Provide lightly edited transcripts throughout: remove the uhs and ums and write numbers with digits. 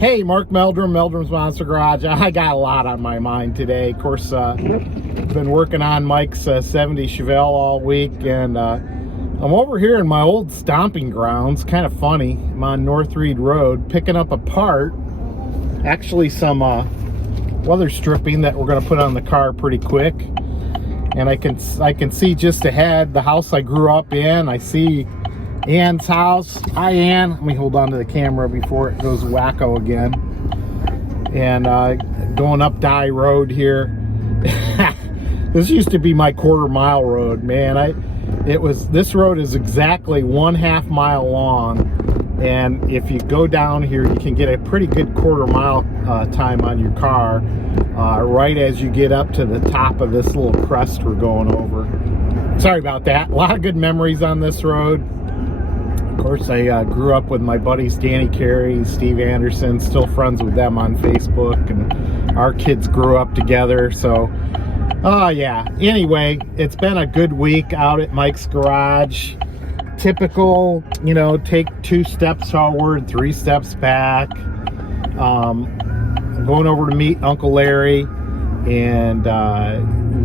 Hey, Mark Meldrum, Meldrum's Monster Garage. I got a lot on my mind today. Of course, been working on Mike's 70 Chevelle all week, and I'm over here in my old stomping grounds. Kind of funny. I'm on North Reed Road picking up a part. Actually, some weather stripping that we're going to put on the car pretty quick. And I can see just ahead the house I grew up in. I see Ann's house. Hi, Ann. Let me hold on to the camera before it goes wacko again. And going up Dye Road here. This used to be my quarter-mile road, man. This road is exactly 1/2 mile long, and if you go down here, you can get a pretty good quarter-mile time on your car right as you get up to the top of this little crest we're going over. Sorry about that. A lot of good memories on this road. Of course, I grew up with my buddies Danny Carey and Steve Anderson, still friends with them on Facebook, and our kids grew up together. So, yeah. Anyway, it's been a good week out at Mike's Garage. Typical, take 2 steps forward, 3 steps back. I'm going over to meet Uncle Larry, and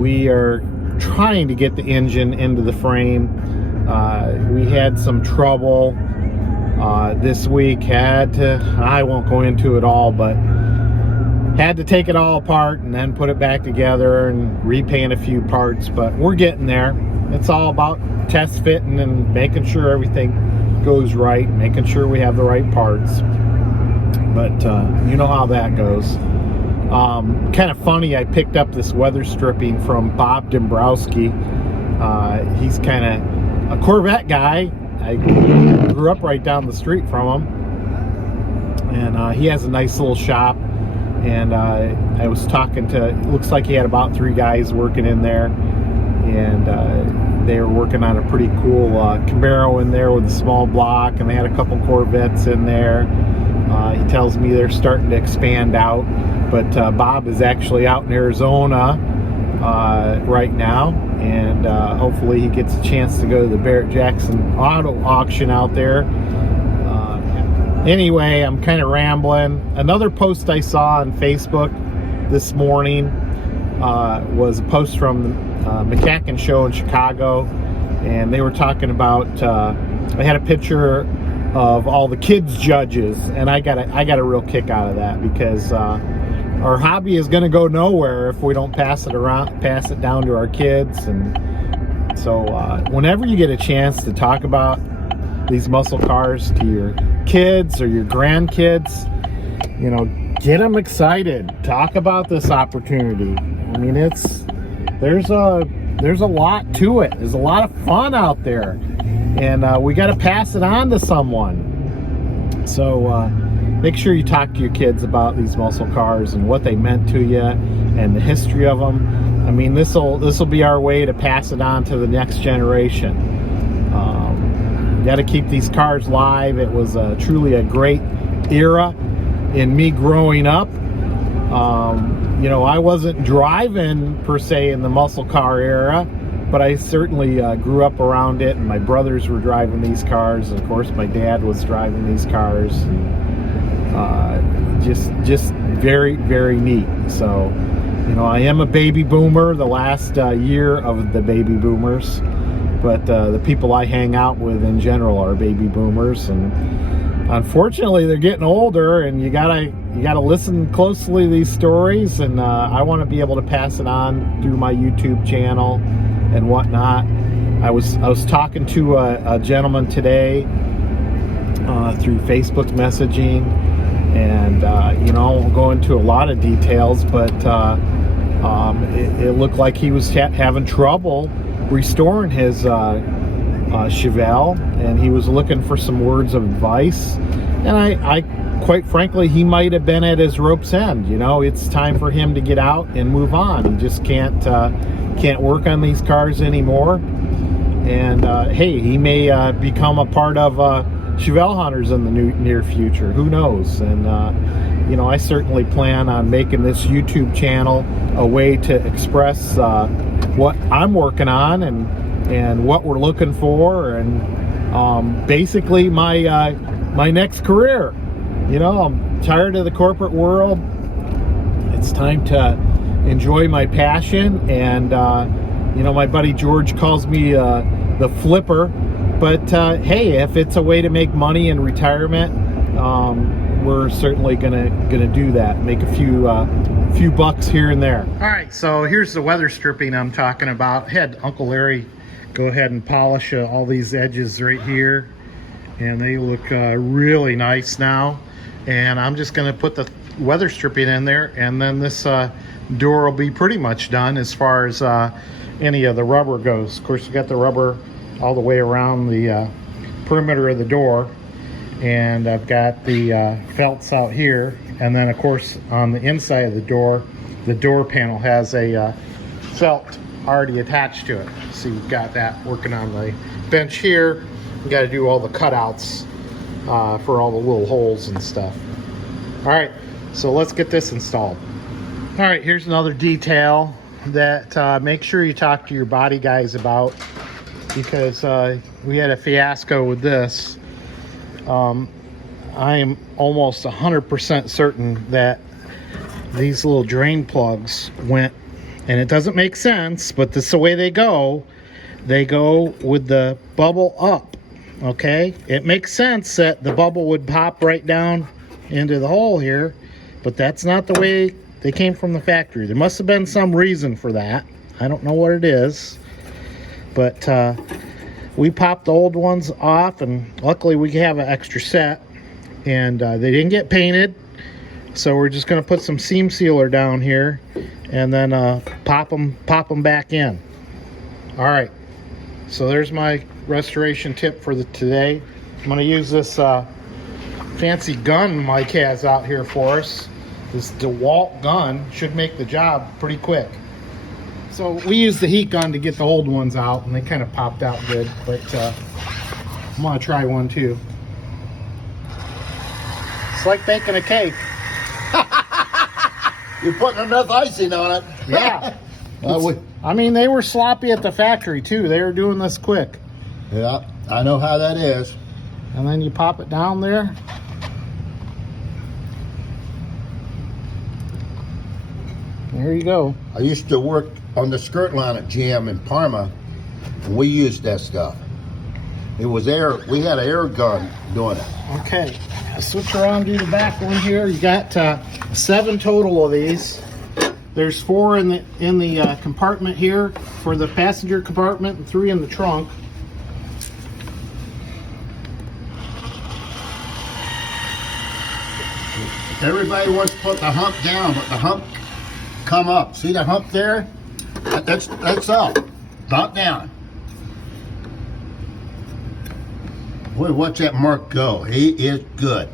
we are trying to get the engine into the frame. We had some trouble this week. I won't go into it all, but had to take it all apart and then put it back together and repaint a few parts, but we're getting there. It's all about test fitting and making sure everything goes right, making sure we have the right parts. But you know how that goes. Kind of funny, I picked up this weather stripping from Bob Dombrowski. He's kind of a Corvette guy. I grew up right down the street from him, and he has a nice little shop. And I was talking to, it looks like he had about 3 guys working in there, and they were working on a pretty cool Camaro in there with a small block, and they had a couple Corvettes in there. He tells me they're starting to expand out, but Bob is actually out in Arizona right now, and hopefully he gets a chance to go to the Barrett-Jackson auto auction out there. Anyway, I'm kind of rambling. Another post I saw on Facebook this morning was a post from the McCacken show in Chicago, and they were talking about, I had a picture of all the kids judges, and I got a real kick out of that, because our hobby is going to go nowhere if we don't pass it down to our kids. And so whenever you get a chance to talk about these muscle cars to your kids or your grandkids, get them excited. Talk about this opportunity. I mean, there's a lot to it. There's a lot of fun out there, and we got to pass it on to someone. So make sure you talk to your kids about these muscle cars and what they meant to you and the history of them. I mean, this will be our way to pass it on to the next generation. Got to keep these cars live. It was truly a great era in me growing up. I wasn't driving per se in the muscle car era, but I certainly grew up around it, and my brothers were driving these cars, and of course my dad was driving these cars. Just very, very neat. So, I am a baby boomer, the last year of the baby boomers. But the people I hang out with in general are baby boomers, and unfortunately they're getting older, and you gotta listen closely to these stories, and I want to be able to pass it on through my YouTube channel and whatnot. I was talking to a gentleman today through Facebook messaging, and I won't go into a lot of details, but it looked like he was having trouble restoring his Chevelle, and he was looking for some words of advice. And I quite frankly, he might have been at his rope's end. It's time for him to get out and move on. He just can't work on these cars anymore. And hey, he may become a part of Chevelle hunters in the near future. Who knows? And I certainly plan on making this YouTube channel a way to express what I'm working on and what we're looking for, and basically my next career. You know, I'm tired of the corporate world. It's time to enjoy my passion. And, you know, my buddy George calls me the flipper. But, hey, if it's a way to make money in retirement, we're certainly gonna do that. Make a few bucks here and there. All right, so here's the weather stripping I'm talking about. I had Uncle Larry go ahead and polish all these edges right here, and they look really nice now. And I'm just gonna put the weather stripping in there, and then this door will be pretty much done as far as any of the rubber goes. Of course, you got the rubber all the way around the perimeter of the door, and I've got the felts out here, and then of course on the inside of the door panel has a felt already attached to it. See, we've got that working on the bench here. We got to do all the cutouts for all the little holes and stuff. All right, so let's get this installed. All right, here's another detail that make sure you talk to your body guys about, because we had a fiasco with this. I am almost 100% certain that these little drain plugs went, and it doesn't make sense, but this is the way they go with the bubble up. Okay, it makes sense that the bubble would pop right down into the hole here, but that's not the way they came from the factory. There must have been some reason for that. I don't know what it is, but we popped the old ones off, and luckily we have an extra set, and they didn't get painted, so we're just going to put some seam sealer down here and then pop them back in. All right, so there's my restoration tip for today. I'm going to use this fancy gun Mike has out here for us. This DeWalt gun should make the job pretty quick. So we used the heat gun to get the old ones out, and they kind of popped out good, but I'm gonna try one too. It's like baking a cake. You're putting enough icing on it. Yeah. I mean, they were sloppy at the factory too. They were doing this quick. Yeah, I know how that is. And then you pop it down there. There you go. I used to work on the skirt line at GM in Parma, and we used that stuff. It was air. We had an air gun doing it. Okay, switch around, do the back one here. You got 7 total of these. There's 4 in the compartment here for the passenger compartment, and 3 in the trunk. Everybody wants to put the hump down, but the hump come up. See the hump there? That's up, not down. Boy, watch that Mark go. He is good.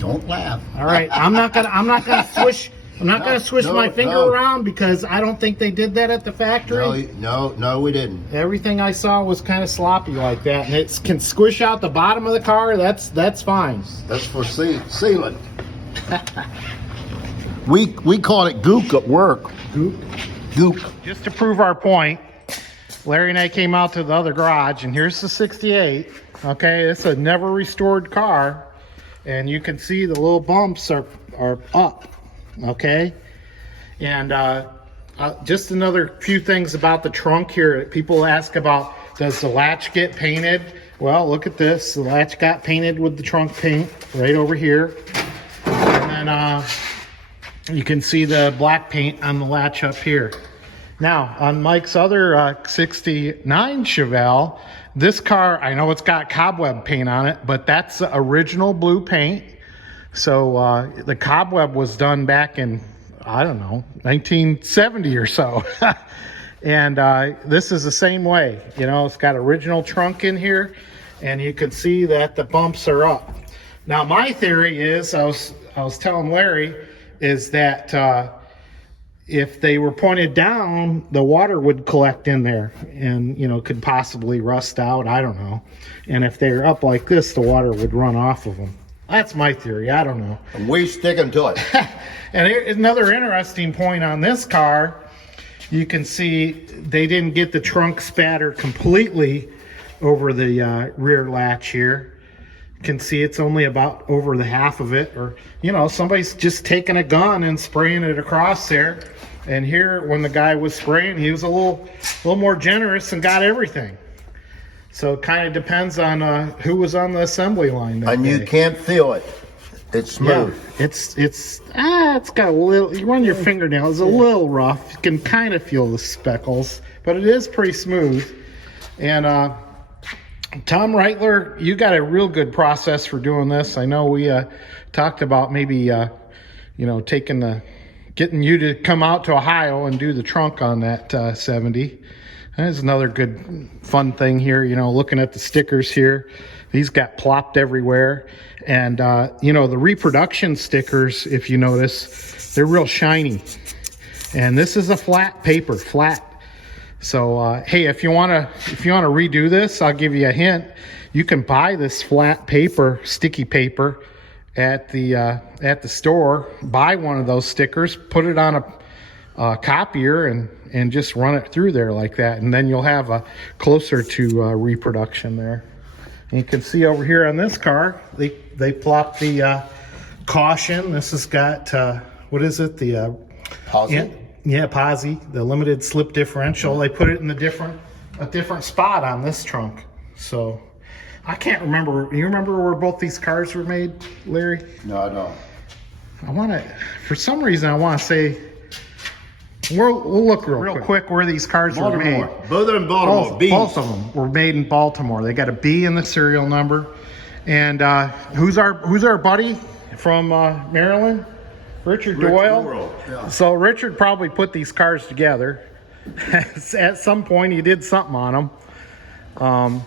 Don't laugh. All right, I'm not gonna swish. I'm not gonna swish my finger around, because I don't think they did that at the factory. No, we didn't. Everything I saw was kind of sloppy like that, and it can squish out the bottom of the car. That's fine. That's for sealant. We call it gook at work. Gook. Just to prove our point, Larry and I came out to the other garage, and here's the 68. Okay, it's a never restored car, and you can see the little bumps are up. Okay, and just another few things about the trunk here. People ask about, does the latch get painted? Well, look at this. The latch got painted with the trunk paint right over here, and then you can see the black paint on the latch up here. Now, on Mike's other 69 Chevelle, this car, I know it's got cobweb paint on it, but that's the original blue paint. So the cobweb was done back in, I don't know, 1970 or so. And this is the same way. You know, it's got original trunk in here, and you can see that the bumps are up. Now, my theory is, I was telling Larry, is that if they were pointed down, the water would collect in there and, you know, could possibly rust out. I don't know. And if they're up like this, the water would run off of them. That's my theory. I don't know. And we sticking to it. And another interesting point on this car, you can see they didn't get the trunk spatter completely over the rear latch here. can see it's only about over the half of it, or somebody's just taking a gun and spraying it across there. And here, when the guy was spraying, he was a little more generous and got everything. So it kind of depends on who was on the assembly line that And day. you can't feel it. It's smooth. Yeah, it's got a little. You run your fingernail, it's a little rough. You can kind of feel the speckles, but it is pretty smooth. And Tom Reitler, you got a real good process for doing this. I know we talked about maybe getting you to come out to Ohio and do the trunk on that 70. That's another good fun thing here, looking at the stickers here. These got plopped everywhere. And, the reproduction stickers, if you notice, they're real shiny. And this is a flat paper, flat. So, hey, if you want to redo this, I'll give you a hint. You can buy this flat paper, sticky paper, at the store. Buy one of those stickers, put it on a copier, and just run it through there like that, and then you'll have a closer to reproduction there. And you can see over here on this car, they plopped the caution. This has got what is it? The Posi? Yeah, Posi, the limited slip differential. They put it in a different spot on this trunk. So I can't remember. You remember where both these cars were made, Larry? No, I don't. For some reason, I want to say. We'll look real quick where these cars were made. Both of them Baltimore. Both of them were made in Baltimore. They got a B in the serial number. And who's our buddy from Maryland? Richard Doyle. Yeah. So Richard probably put these cars together. At some point, he did something on them.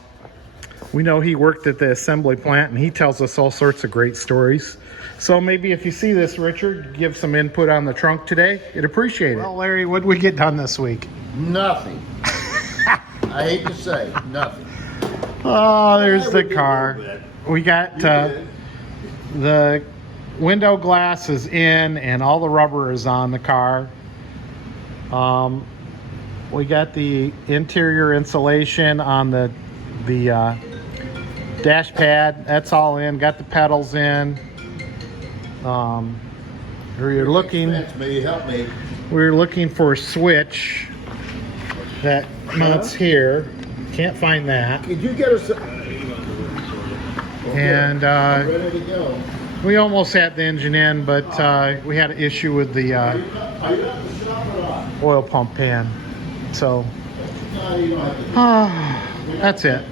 We know he worked at the assembly plant, and he tells us all sorts of great stories. So maybe if you see this, Richard, give some input on the trunk today. I'd appreciate it. Well, Larry, what did we get done this week? Nothing. I hate to say, nothing. Oh, there's the car. We got the window glass is in, and all the rubber is on the car. We got the interior insulation on the dash pad. That's all in. Got the pedals in. We're looking. Help me. We're looking for a switch that mounts here. Can't find that. Could you get us? And Ready to go. we almost had the engine in, but we had an issue with the Are you at the shop or not? oil pump pan. So No, you don't have to. that's it.